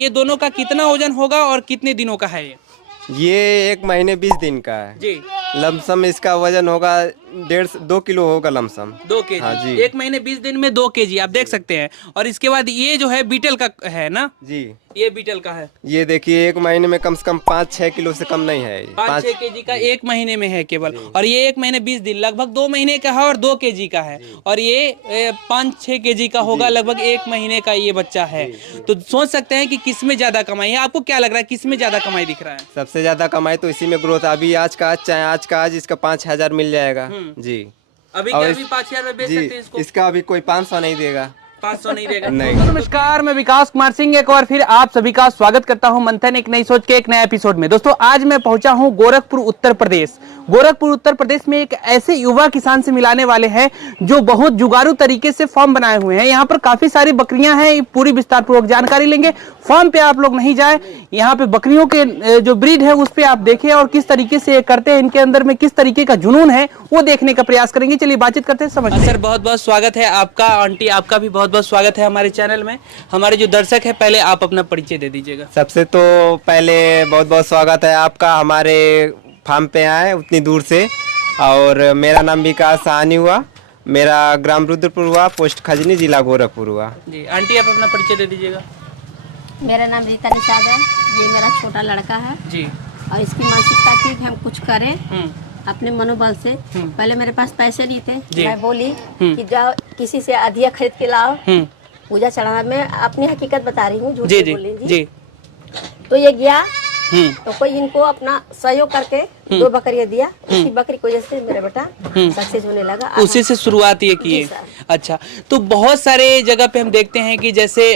ये दोनों का कितना वजन होगा और कितने दिनों का है ये 1 महीने 20 दिन का है जी? लमसम। इसका वजन होगा 1.5 2 किलो होगा लमसम। 2 केजी। हाँ जी। 1 महीने 20 दिन में 2 केजी आप देख सकते हैं। और इसके बाद ये जो है बीटल का है ना? जी ये बीटल का है। ये देखिए 1 महीने में कम से कम 5-6 किलो से कम नहीं है। 5-6 केजी का 1 महीने में है केवल। जी। और ये 1 महीने 20 दिन लगभग 2 महीने का है और 2 केजी का है। और ये 5-6 केजी का होगा लगभग 1 महीने का ये बच्चा है। तो सोच सकते हैं कि किस में ज्यादा कमाई है। आपको क्या लग रहा है किस में ज्यादा कमाई दिख रहा है? सबसे ज्यादा कमाई तो इसी में ग्रोथ। अभी आज का आज इसका 5,000 मिल जाएगा जी। अभी और क्या अभी 5,000 में बेच जी सकते हैं इसको? इसका अभी कोई 500 नहीं देगा। 500 नहीं देगा। नहीं। तो नमस्कार, मैं विकास कुमार सिंह एक बार फिर आप सभी का स्वागत करता हूं मंथन एक नई सोच के एक नए एपिसोड में। दोस्तों आज मैं पहुंचा हूं गोरखपुर उत्तर प्रदेश। गोरखपुर उत्तर प्रदेश में एक ऐसे युवा किसान से मिलाने वाले हैं जो बहुत जुगाड़ू तरीके से फार्म बनाए हुए हैं। यहाँ पर काफी सारी बकरियां हैं, पूरी विस्तार पूर्वक जानकारी लेंगे। फार्म पे आप लोग नहीं जाए, यहाँ पे बकरियों के जो ब्रीड है उस पे आप देखें और किस तरीके से ये करते हैं, इनके अंदर में किस तरीके का जुनून है वो देखने का प्रयास करेंगे। चलिए बातचीत करते हैं, समझते हैं। सर बहुत बहुत स्वागत है आपका। आंटी आपका भी बहुत बहुत स्वागत है हमारे चैनल में। हमारे जो दर्शक है पहले आप अपना परिचय दे दीजिएगा। सबसे तो पहले बहुत बहुत स्वागत है आपका हमारे फार्म पे आए उतनी दूर से। और मेरा नाम विकास साहनी हुआ, मेरा ग्राम रुद्रपुर हुआ, पोस्ट खजनी, जिला गोरखपुर हुआ। जी आंटी आप अपना परिचय दे दीजिएगा। मेरा नाम रीता निषाद है। ये मेरा छोटा लड़का है जी। और इसकी मानसिकता थी कि हम कुछ करें अपने मनोबल से। पहले मेरे पास पैसे नहीं थे, मैं बोली कि जाओ किसी से अधिया खरीद के लाओ पूजा चढ़ाना। मैं अपनी हकीकत बता रही हूँ, झूठ नहीं बोल रही जी। तो ये गया तो कोई इनको अपना सहयोग करके 2 बकरियां दिया। उसी बकरी की वजह से मेरा बेटा सक्सेस होने लगा। उसी से शुरुआत ये की है। अच्छा, तो बहुत सारे जगह पे हम देखते हैं कि जैसे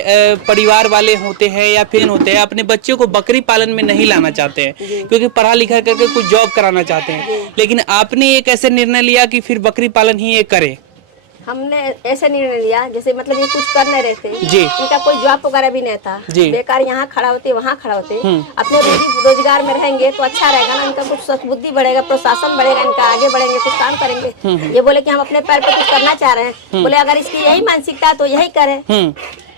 परिवार वाले होते हैं या फिर होते हैं अपने बच्चों को बकरी पालन में नहीं लाना चाहते हैं क्योंकि पढ़ा लिखा करके कुछ जॉब कराना चाहते हैं। लेकिन आपने एक ऐसे निर्णय लिया कि फिर बकरी पालन ही ये करे। हमने ऐसे निर्णय लिया जैसे मतलब ये कुछ कर नहीं रहे थे जी। इनका कोई जॉब वगैरह भी नहीं था जी। बेकार यहाँ खड़ा होते वहाँ खड़ा होते। अपने रोजगार में रहेंगे तो अच्छा रहेगा ना, इनका कुछ सद्बुद्धि बढ़ेगा, प्रोत्साहन बढ़ेगा, इनका आगे बढ़ेंगे, कुछ काम करेंगे। ये बोले कि हम अपने पैर पे कुछ करना चाह रहे हैं। बोले अगर इसकी यही मानसिकता है तो यही करें,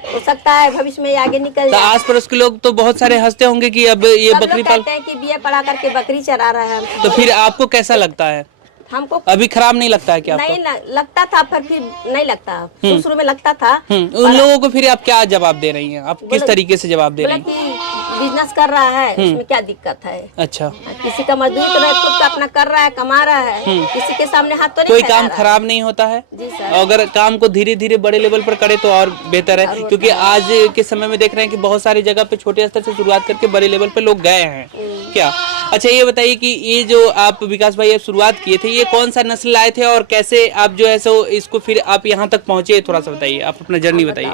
हो सकता है भविष्य में आगे निकल जाए। आस पड़ोस के लोग तो बहुत सारे हंसते होंगे कि अब ये बकरी पाल कहते हैं कि बीए पढ़ा करके बकरी चरा रहा है। तो फिर आपको कैसा लगता है? हमको अभी खराब नहीं लगता है क्या आपको? नहीं लगता था, फिर नहीं लगता। शुरू में लगता था। उन लोगों को फिर आप क्या जवाब दे रही हैं? आप किस तरीके से जवाब दे रही हैं? कि बिजनेस कर रहा है उसमें क्या दिक्कत है? अच्छा, किसी का मजदूरी तो नहीं, खुद का अपना कर रहा है, कमा रहा है, किसी के सामने हाथ तो नहीं कोई फैला काम रहा है। खराब नहीं होता है। जी सर। अगर काम को धीरे धीरे बड़े लेवल पर करे तो और बेहतर है, क्योंकि आज के समय में देख रहे हैं कि बहुत सारी जगह पे छोटे स्तर से शुरुआत करके बड़े लेवल पे लोग गए हैं क्या। अच्छा ये बताइए कि ये जो आप विकास भाई शुरुआत किए थे ये कौन सा नस्ल लाए थे और कैसे आप जो है सो इसको फिर आप यहाँ तक पहुँचे, थोड़ा सा बताइए, आप अपना जर्नी बताइए।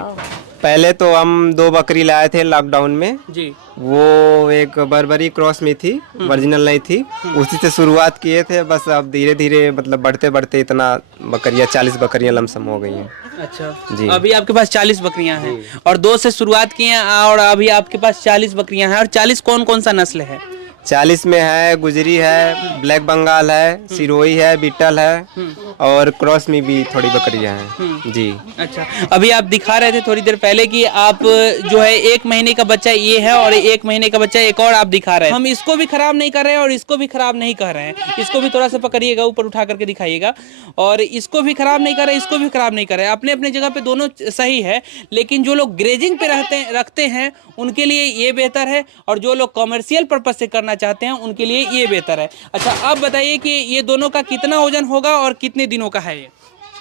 पहले तो हम 2 बकरी लाए थे लॉकडाउन में जी। वो एक बर्बरी क्रॉस में थी, ओरिजिनल नहीं थी। उसी से शुरुआत किए थे। बस अब धीरे धीरे मतलब बढ़ते बढ़ते इतना बकरियां 40 बकरियां लमसम हो गई हैं। अच्छा जी। अभी आपके पास 40 बकरियां हैं और 2 से शुरुआत की हैं और अभी आपके पास 40 बकरियां हैं। और 40 कौन कौन सा नस्ल है? 40 में है गुजरी है, ब्लैक बंगाल है, सिरोही है, बीटल है और क्रॉस में भी थोड़ी बकरियां हैं जी। अच्छा, अभी आप दिखा रहे थे थोड़ी देर पहले कि आप जो है 1 महीने का बच्चा ये है और 1 महीने का बच्चा एक और आप दिखा रहे हैं। हम इसको भी खराब नहीं कर रहे हैं और इसको भी खराब नहीं कर रहे हैं। इसको भी थोड़ा सा पकड़िएगा, ऊपर उठा करके दिखाइएगा। और इसको भी खराब नहीं कर रहे, इसको भी खराब नहीं कर रहे। अपने अपने जगह पे दोनों सही है, लेकिन जो लोग ग्रेजिंग पे रखते हैं उनके लिए ये बेहतर है और जो लोग कॉमर्शियल पर्पज से करना चाहते हैं उनके लिए ये बेहतर है। अच्छा आप बताइए कि ये दोनों का कितना वजन होगा और कितने दिनों का है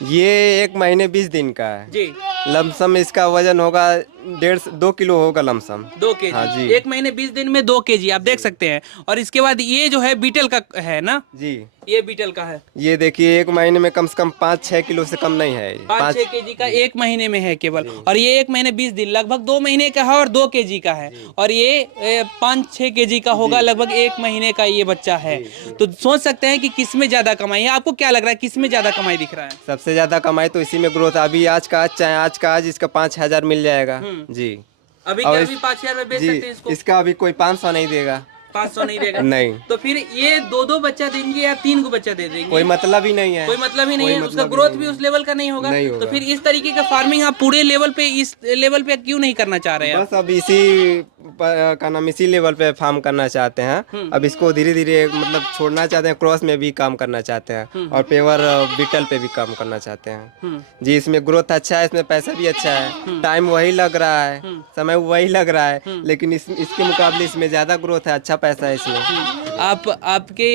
ये 1 महीने 20 दिन का है जी? लमसम। इसका वजन होगा 1.5 2 किलो होगा लमसम। 2 केजी। हाँ जी। 1 महीने 20 दिन में 2 केजी आप देख सकते हैं। और इसके बाद ये जो है बीटल का है ना? जी ये बीटल का है। ये देखिए 1 महीने में कम से कम 5-6 किलो से कम नहीं है। 5-6 केजी का 1 महीने में है केवल। और ये 1 महीने 20 दिन लगभग 2 महीने का है और 2 केजी का है। और ये 5-6 केजी का होगा लगभग 1 महीने का ये बच्चा है। तो सोच सकते हैं कि किस में ज्यादा कमाई है। आपको क्या लग रहा है किस में ज्यादा कमाई दिख रहा है? सबसे ज्यादा कमाई तो इसी में ग्रोथ। अभी आज का आज इसका 5,000 मिल जाएगा जी। अभी क्या अभी 5,000 में बेच सकते हैं इसको? इसका अभी कोई 500 नहीं देगा। 500 नहीं रहेगा। नहीं। तो फिर ये 2-2 बच्चा देंगे या 3 को बच्चा दे देंगे? कोई मतलब ही नहीं है, कोई मतलब ही नहीं है, उसका ग्रोथ भी उस लेवल का नहीं होगा। तो फिर इस तरीके का फार्मिंग आप पूरे लेवल पे, इस लेवल पे क्यों नहीं करना चाह रहे हैं? बस अब का नाम इसी लेवल पे फार्म करना चाहते हैं। अब इसको धीरे धीरे मतलब छोड़ना चाहते हैं, क्रॉस में भी काम करना चाहते हैं और पेवर बीटल पे भी काम करना चाहते हैं जी। इसमें ग्रोथ अच्छा है, इसमें पैसा भी अच्छा है, टाइम वही लग रहा है, समय वही लग रहा है, लेकिन इसके मुकाबले इसमें ज्यादा ग्रोथ है, अच्छा पैसा है इसमें। आपके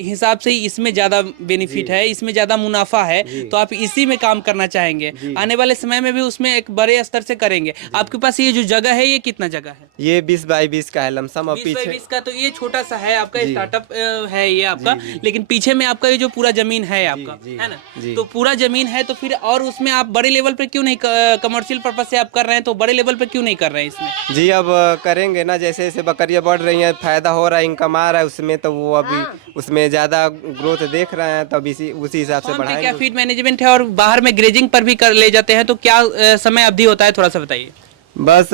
हिसाब से ही इसमें ज्यादा बेनिफिट है, इसमें ज्यादा मुनाफा है, तो आप इसी में काम करना चाहेंगे। आने वाले समय में भी उसमें एक बड़े स्तर से करेंगे। आपके पास ये जो जगह है, ये कितना जगह है? ये 20 बाई 20 का है लमसम। और 20 बाई 20 का, तो ये छोटा सा है आपका स्टार्टअप है ये आपका, लेकिन पीछे में आपका ये जो पूरा जमीन है आपका, है ना? तो पूरा जमीन है, तो फिर और उसमें आप बड़े लेवल पे क्यों नहीं, कमर्शियल पर्पज से आप कर रहे हैं, तो बड़े लेवल पे क्यों नहीं कर रहे हैं इसमें? जी अब करेंगे ना, जैसे जैसे बकरियां बढ़ रही हैं, फायदा हो रहा है, इनकम आ रहा है उसमें, तो वो अभी उसमें ज्यादा ग्रोथ देख रहे हैं, तब उसी हिसाब से बढ़ाएंगे। क्या फीड मैनेजमेंट है और बाहर में ग्रेजिंग पर भी कर ले जाते हैं, तो क्या समय अवधि होता है, थोड़ा सा बताइए। बस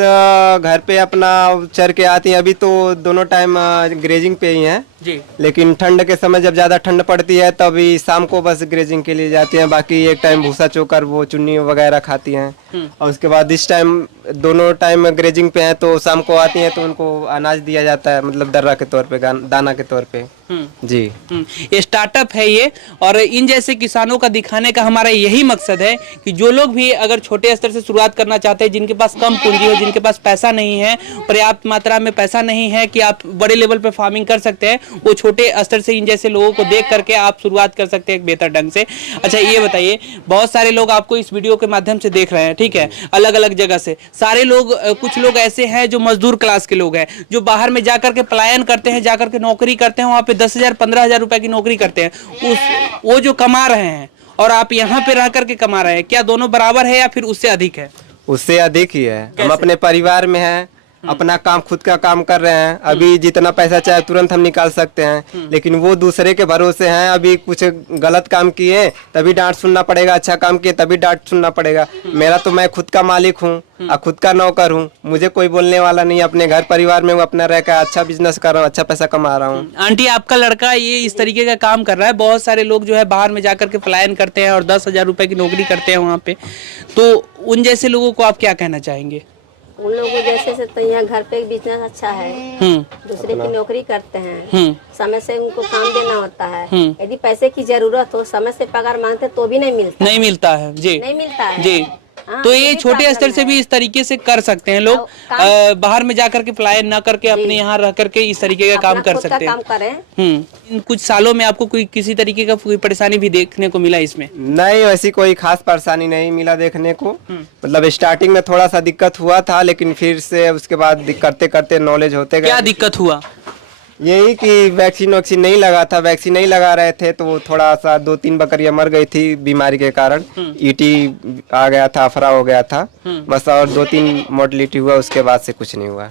घर पे अपना चर के आती हैं। अभी तो दोनों टाइम ग्रेजिंग पे ही हैं जी, लेकिन ठंड के समय जब ज्यादा ठंड पड़ती है तभी शाम को बस ग्रेजिंग के लिए जाती हैं। बाकी एक टाइम भूसा चोकर वो चुन्नी वगैरह खाती हैं और उसके बाद इस टाइम दोनों टाइम ग्रेजिंग पे हैं, तो शाम को आती हैं तो उनको अनाज दिया जाता है, मतलब दर्रा के तौर पे, दाना के तौर पे। जी ये स्टार्टअप है ये, और इन जैसे किसानों का दिखाने का हमारा यही मकसद है कि जो लोग भी अगर छोटे स्तर से शुरुआत करना चाहते हैं, जिनके पास कम पूंजी है, जिनके पास पैसा नहीं है, पर्याप्त मात्रा में पैसा नहीं है कि आप बड़े लेवल पे फार्मिंग कर सकते हैं, वो छोटे स्तर से इन जैसे लोगों को देख करके आप शुरुआत कर सकते हैं एक बेहतर ढंग से। अच्छा ये बताइए, बहुत सारे लोग आपको इस वीडियो के माध्यम से देख रहे हैं, ठीक है, अलग अलग जगह से सारे लोग, कुछ लोग ऐसे हैं जो मजदूर क्लास के लोग हैं, जो बाहर में जाकर के पलायन करते हैं, जाकर के नौकरी करते हैं, वहाँ पे 10,000 15,000 रुपए की नौकरी करते हैं, वो जो कमा रहे हैं और आप यहाँ पे रह करके कमा रहे हैं, क्या दोनों बराबर है या फिर उससे अधिक है? उससे अधिक ही है। हम अपने परिवार में हैं, अपना काम खुद का काम कर रहे हैं। अभी जितना पैसा चाहे तुरंत हम निकाल सकते हैं, लेकिन वो दूसरे के भरोसे हैं। अभी कुछ गलत काम किए तभी डांट सुनना पड़ेगा, अच्छा काम किए तभी डांट सुनना पड़ेगा। मेरा तो मैं खुद का मालिक हूँ और खुद का नौकर हूँ, मुझे कोई बोलने वाला नहीं। अपने घर परिवार में अपना रहकर अच्छा बिजनेस कर रहा हूँ, अच्छा पैसा कमा रहा हूँ। आंटी आपका लड़का ये इस तरीके का काम कर रहा है। बहुत सारे लोग जो है बाहर में जाकर के पलायन करते हैं और 10,000 रुपए की नौकरी करते हैं वहाँ पे, तो उन जैसे लोगों को आप क्या कहना चाहेंगे? उन लोगों जैसे से तो यहाँ घर पे एक बिजनेस अच्छा है, दूसरे की नौकरी करते हैं, समय से उनको काम देना होता है। यदि पैसे की जरूरत हो, समय से पगार मांगते तो भी नहीं मिलता है जी, नहीं मिलता है जी। तो ये छोटे स्तर से भी इस तरीके से कर सकते हैं लोग, बाहर में जाकर के पलायन ना करके अपने यहाँ रह करके इस तरीके का काम कर सकते हैं। इन कुछ सालों में आपको कोई किसी तरीके का कोई परेशानी भी देखने को मिला इसमें? नहीं, वैसी कोई खास परेशानी नहीं मिला देखने को। मतलब स्टार्टिंग में थोड़ा सा दिक्कत हुआ था, लेकिन फिर से उसके बाद करते करते नॉलेज होते गए। क्या दिक्कत हुआ? यही कि वैक्सीन नहीं लगा था, वैक्सीन नहीं लगा रहे थे तो थोड़ा सा 2-3 बकरियां मर गई थी बीमारी के कारण। ईटी आ गया था, अफरा हो गया था बस, और 2-3 मोर्टलिटी हुआ, उसके बाद से कुछ नहीं हुआ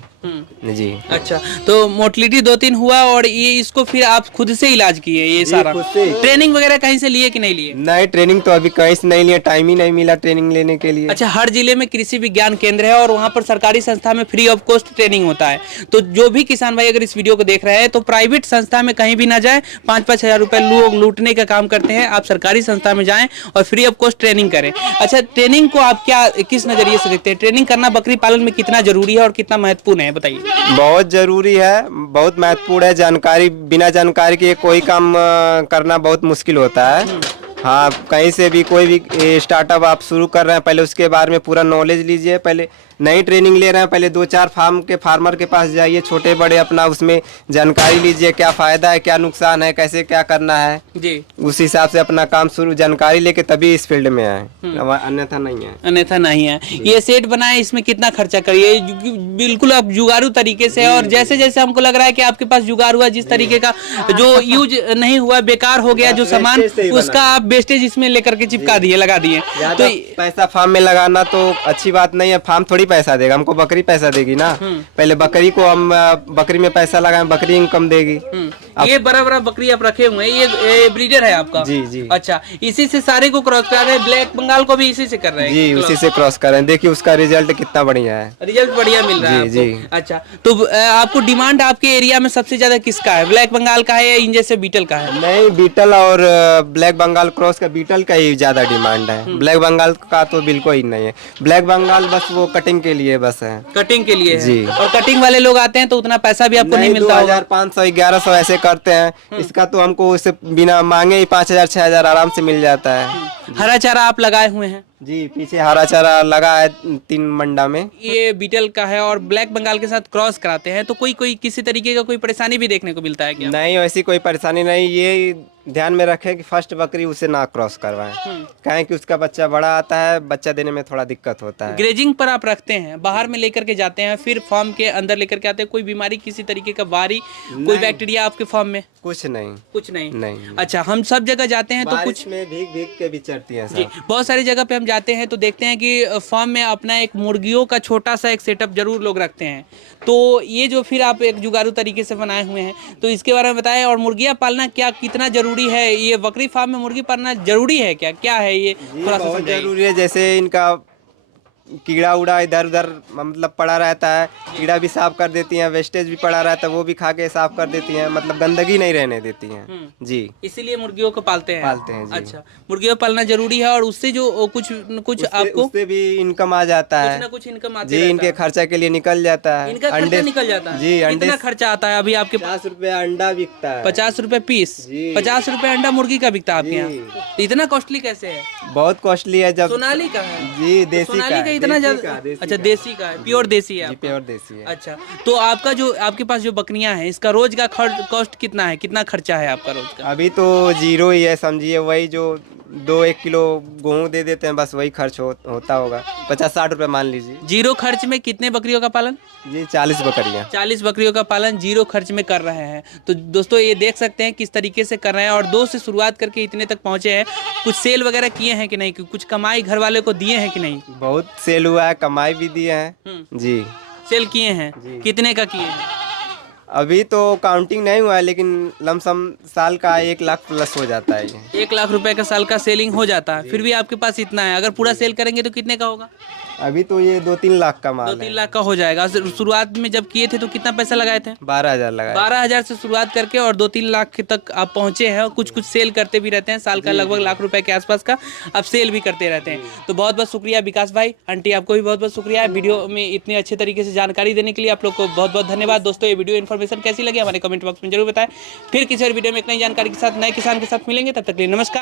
जी। अच्छा, तो मोर्टलिटी 2-3 हुआ और ये इसको फिर आप खुद से इलाज किए? ये सारा ट्रेनिंग वगैरह कहीं से लिए कि नहीं लिए? नहीं, ट्रेनिंग तो अभी कहीं से नहीं लिए, टाइम ही नहीं मिला ट्रेनिंग लेने के लिए। अच्छा, हर जिले में कृषि विज्ञान केंद्र है और वहाँ पर सरकारी संस्था में फ्री ऑफ कॉस्ट ट्रेनिंग होता है। तो जो भी किसान भाई अगर इस वीडियो को देख रहे हैं तो प्राइवेट संस्था में कहीं भी ना जाए, 5-5 हजार रुपए लोग लूटने का काम करते हैं। आप सरकारी संस्था में जाएं और फ्री ऑफ कॉस्ट ट्रेनिंग करें। अच्छा, ट्रेनिंग को आप क्या, किस नजरिए से देखते हैं? ट्रेनिंग करना बकरी पालन में कितना जरूरी है और कितना महत्वपूर्ण है, बताइए। बहुत जरूरी है, बहुत महत्वपूर्ण है। जानकारी, बिना जानकारी के कोई काम करना बहुत मुश्किल होता है। हाँ, कहीं से भी कोई भी स्टार्टअप आप शुरू कर रहे हैं, पहले उसके बारे में पूरा नॉलेज लीजिए। पहले नई ट्रेनिंग ले रहे हैं, पहले 2-4 फार्मर के पास जाइए, छोटे बड़े, अपना उसमें जानकारी लीजिए, क्या फायदा है, क्या नुकसान है, कैसे क्या करना है जी। उस हिसाब से अपना काम शुरू, जानकारी लेके तभी इस फील्ड में आए, अन्यथा नहीं है। ये सेट बनाए, इसमें कितना खर्चा करिए? बिल्कुल आप जुगाड़ू तरीके से, और जैसे जैसे हमको लग रहा है कि आपके पास जुगाड़ हुआ, जिस तरीके का जो यूज नहीं हुआ, बेकार हो गया जो सामान, उसका आप वेस्टेज इसमें लेकर के चिपका दिए, लगा दिए। तो पैसा फार्म में लगाना तो अच्छी बात नहीं है। फार्म थोड़ी पैसा देगा, हमको बकरी पैसा देगी ना। पहले बकरी को हम, बकरी में पैसा लगाएं, बकरी इनकम देगी। ये बड़ा बड़ा बकरी आप रखे हुए हैं, ये ब्रीडर है आपका? जी जी। अच्छा, इसी से सारे को क्रॉस कर रहे हैं? ब्लैक बंगाल को भी इसी से कर रहे हैं? जी उसी से क्रॉस कर रहे हैं। देखिए उसका रिजल्ट कितना बढ़िया है। रिजल्ट बढ़िया मिल रहा है जी, आपको? जी। अच्छा, तो आपको डिमांड आपके एरिया में सबसे ज्यादा किसका है? ब्लैक बंगाल का है या इन जैसे बीटल का है? नहीं, बीटल और ब्लैक बंगाल क्रॉस का बीटल का ही ज्यादा डिमांड है। ब्लैक बंगाल का तो बिल्कुल ही नहीं है। ब्लैक बंगाल बस वो कटिंग के लिए बस है। कटिंग के लिए है? जी। और कटिंग वाले लोग आते हैं तो उतना पैसा भी आपको नहीं मिलता होगा? 2500 1100 ऐसे करते हैं। इसका तो हमको इससे बिना मांगे ही 5000 6000 आराम से मिल जाता है। हरा चारा आप लगाए हुए हैं? जी पीछे हरा चारा लगा है 3 मंडा में। ये बीटल का है और ब्लैक बंगाल के साथ क्रॉस कराते हैं तो कोई किसी तरीके का कोई परेशानी भी देखने को मिलता है क्या? नहीं ऐसी कोई परेशानी नहीं। ये ध्यान में रखें कि फर्स्ट बकरी उसे ना क्रॉस करवाएं। कहें कि उसका बच्चा बड़ा आता है, बच्चा देने में थोड़ा दिक्कत होता है। ग्रेजिंग पर आप रखते हैं, बाहर में लेकर के जाते हैं, फिर फार्म के अंदर लेकर के आते हैं, कोई बीमारी किसी तरीके का बारी कोई बैक्टीरिया आपके फार्म में? कुछ नहीं। कुछ नहीं? नहीं। अच्छा, हम सब जगह जाते हैं तो कुछ में भीग भीग के भी चढ़ती है जी, बहुत सारी जगह पे हम जाते हैं तो देखते हैं कि फार्म में अपना एक मुर्गियों का छोटा सा एक सेटअप जरूर लोग रखते हैं। तो ये जो फिर आप एक जुगाड़ू तरीके से बनाए हुए हैं तो इसके बारे में बताएं। और मुर्गियां पालना क्या कितना जरूरी है? ये बकरी फार्म में मुर्गी पालना जरूरी है क्या? क्या है ये थोड़ा सा बहुत समझाइए। जरूरी है। जैसे इनका कीड़ा उड़ा इधर उधर मतलब पड़ा रहता है, कीड़ा भी साफ कर देती हैं। वेस्टेज भी पड़ा रहता है वो भी खा के साफ कर देती हैं। मतलब गंदगी नहीं रहने देती हैं। जी इसीलिए मुर्गियों को पालते हैं? जी। अच्छा, मुर्गियों पालना जरूरी है और उससे जो कुछ आपको उससे भी इनकम आ जाता है। कुछ ना कुछ इनकम आती जी रहता इनके है। खर्चा के लिए निकल जाता है। इनका खर्चा निकल जाता है? जी अंडे कितना खर्चा आता है अभी आपके? 50 रुपए अंडा बिकता है। 50 रुपए पीस? जी। 50 रुपए अंडा मुर्गी का बिकता है आपके जी। यहाँ? इतना कॉस्टली कैसे है? बहुत कॉस्टली है। जब सोनाली का है? जी देसी सोनाली का इतना ज्यादा? अच्छा, देसी का है, प्योर देसी है जी आपका? प्योर देसी है। अच्छा, तो आपका जो आपके पास जो बकरियां हैं इसका रोज का कॉस्ट कितना है? कितना खर्चा है आपका रोज का? अभी तो 0 ही है समझिए। वही जो 2-1 किलो गेहूँ दे देते हैं बस वही खर्च होता होगा। 50-60 रुपए मान लीजिए। जीरो खर्च में कितने बकरियों का पालन? जी 40 बकरियाँ। 40 बकरियों का पालन जीरो खर्च में कर रहे हैं। तो दोस्तों ये देख सकते हैं किस तरीके से कर रहे हैं और 2 से शुरुआत करके इतने तक पहुंचे हैं। कुछ सेल वगैरह किए हैं कि नहीं? कुछ कमाई घर वाले को दिए हैं कि नहीं? बहुत सेल हुआ है, कमाई भी दिए हैं। जी सेल किए हैं? जी। कितने का किए हैं? अभी तो काउंटिंग नहीं हुआ है लेकिन लमसम साल का 1 लाख प्लस हो जाता है ये। 1 लाख रुपए का साल का सेलिंग हो जाता है। फिर भी आपके पास इतना है। अगर पूरा सेल करेंगे तो कितने का होगा? अभी तो ये 2-3 लाख का माल 2-3 है। लाख का हो जाएगा। शुरुआत में जब किए थे तो कितना पैसा लगाए थे? 12,000 लगाया। 12,000 से शुरुआत करके और 2-3 लाख तक आप पहुंचे हैं। और कुछ सेल करते भी रहते हैं, साल का लगभग लाख रुपए के आसपास का आप सेल भी करते रहते हैं। तो बहुत बहुत शुक्रिया विकास भाई, आंटी आपको भी बहुत बहुत शुक्रिया वीडियो में इतने अच्छे तरीके से जानकारी देने के लिए। आप लोग को बहुत बहुत धन्यवाद। दोस्तों ये वीडियो इन्फॉर्मेशन कैसी लगी हमारे कमेंट बॉक्स में जरूर बताएं। फिर किसी और वीडियो में एक नई जानकारी के साथ नए किसान के साथ मिलेंगे। तब तक के लिए नमस्कार।